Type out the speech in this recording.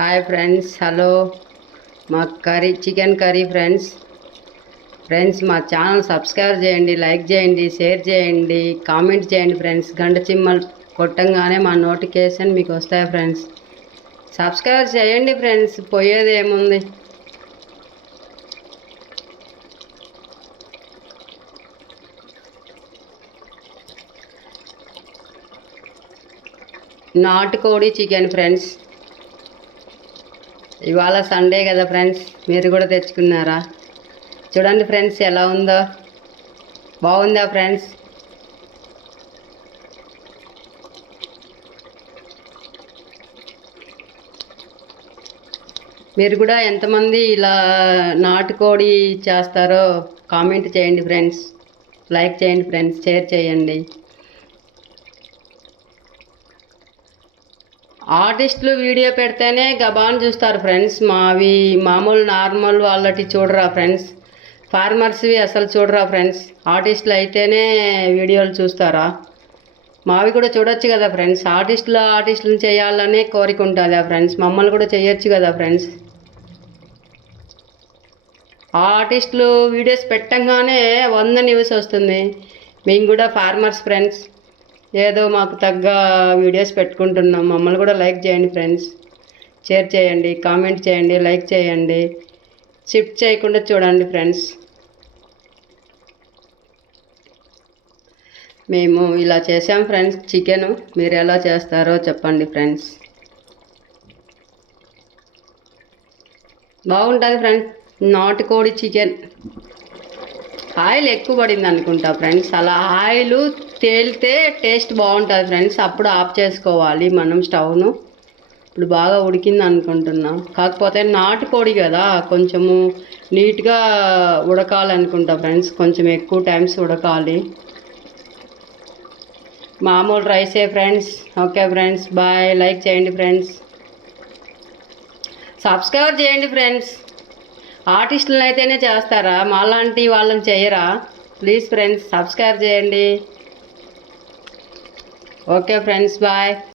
Hi friends hello మా curry chicken curry friends friends మా channel subscribe చేయండి like చేయండి షేర్ చేయండి కామెంట్ చేయండి ఫ్రెండ్స్ గంట చిమ్మలు కొట్టంగానే మా నోటిఫికేషన్ మీకు వస్తాయి ఫ్రెండ్స్ సబ్స్క్రైబ్ చేయండి ఫ్రెండ్స్ పోయేది ఏముంది? నాటుకోడి చికెన్ ఫ్రెండ్స్ ఇవాళ సండే కదా ఫ్రెండ్స్ మీరు కూడా తెచ్చుకున్నారా? చూడండి ఫ్రెండ్స్ ఎలా ఉందో. బాగుందా ఫ్రెండ్స్ మీరు కూడా ఎంతమంది ఇలా నాటుకోడి చేస్తారో కామెంట్ చేయండి ఫ్రెండ్స్ లైక్ చేయండి ఫ్రెండ్స్ షేర్ చేయండి. ఆర్టిస్టులు వీడియో పెడితేనే గబాన్ చూస్తారు ఫ్రెండ్స్. మావి మామూలు నార్మల్ వాళ్ళటి చూడరా ఫ్రెండ్స్. ఫార్మర్స్వి అసలు చూడరా ఫ్రెండ్స్. ఆర్టిస్టులు అయితేనే వీడియోలు చూస్తారా? మావి కూడా చూడొచ్చు కదా ఫ్రెండ్స్. ఆర్టిస్టులు ఆర్టిస్టులు చేయాలనే కోరిక ఉంటుంది ఆ ఫ్రెండ్స్. మమ్మల్ని కూడా చేయొచ్చు కదా ఫ్రెండ్స్. ఆర్టిస్టులు వీడియోస్ పెట్టంగానే వంద న్యూస్ వస్తుంది. మేము కూడా ఫార్మర్స్ ఫ్రెండ్స్. ఏదో మాకు తగ్గ వీడియోస్ పెట్టుకుంటున్నాం. మమ్మల్ని కూడా లైక్ చేయండి ఫ్రెండ్స్. షేర్ చేయండి కామెంట్ చేయండి లైక్ చేయండి. షిఫ్ట్ చేయకుండా చూడండి ఫ్రెండ్స్. మేము ఇలా చేసాం ఫ్రెండ్స్. చికెన్ మీరు ఎలా చేస్తారో చెప్పండి ఫ్రెండ్స్. బాగుంటుంది ఫ్రెండ్స్. నాటుకోడి చికెన్. ఆయిల్ ఎక్కువ పడింది అనుకుంటా ఫ్రెండ్స్. అలా ఆయిల్ తేలితే టేస్ట్ బాగుంటుంది ఫ్రెండ్స్. అప్పుడు ఆఫ్ చేసుకోవాలి మనం స్టవ్ను. ఇప్పుడు బాగా ఉడికింది అనుకుంటున్నా. కాకపోతే నాటుకోడి కదా కొంచెము నీట్గా ఉడకాలనుకుంటా ఫ్రెండ్స్. కొంచెం ఎక్కువ టైమ్స్ ఉడకాలి. మామూలు రైసే friends. Okay friends bye. Like చేయండి ఫ్రెండ్స్. సబ్స్క్రైబ్ చేయండి ఫ్రెండ్స్. ఆర్టిస్టులను అయితేనే చేస్తారా? మాలాంటి వాళ్ళని చేయరా? ప్లీజ్ ఫ్రెండ్స్ సబ్స్క్రైబ్ చేయండి. Okay friends bye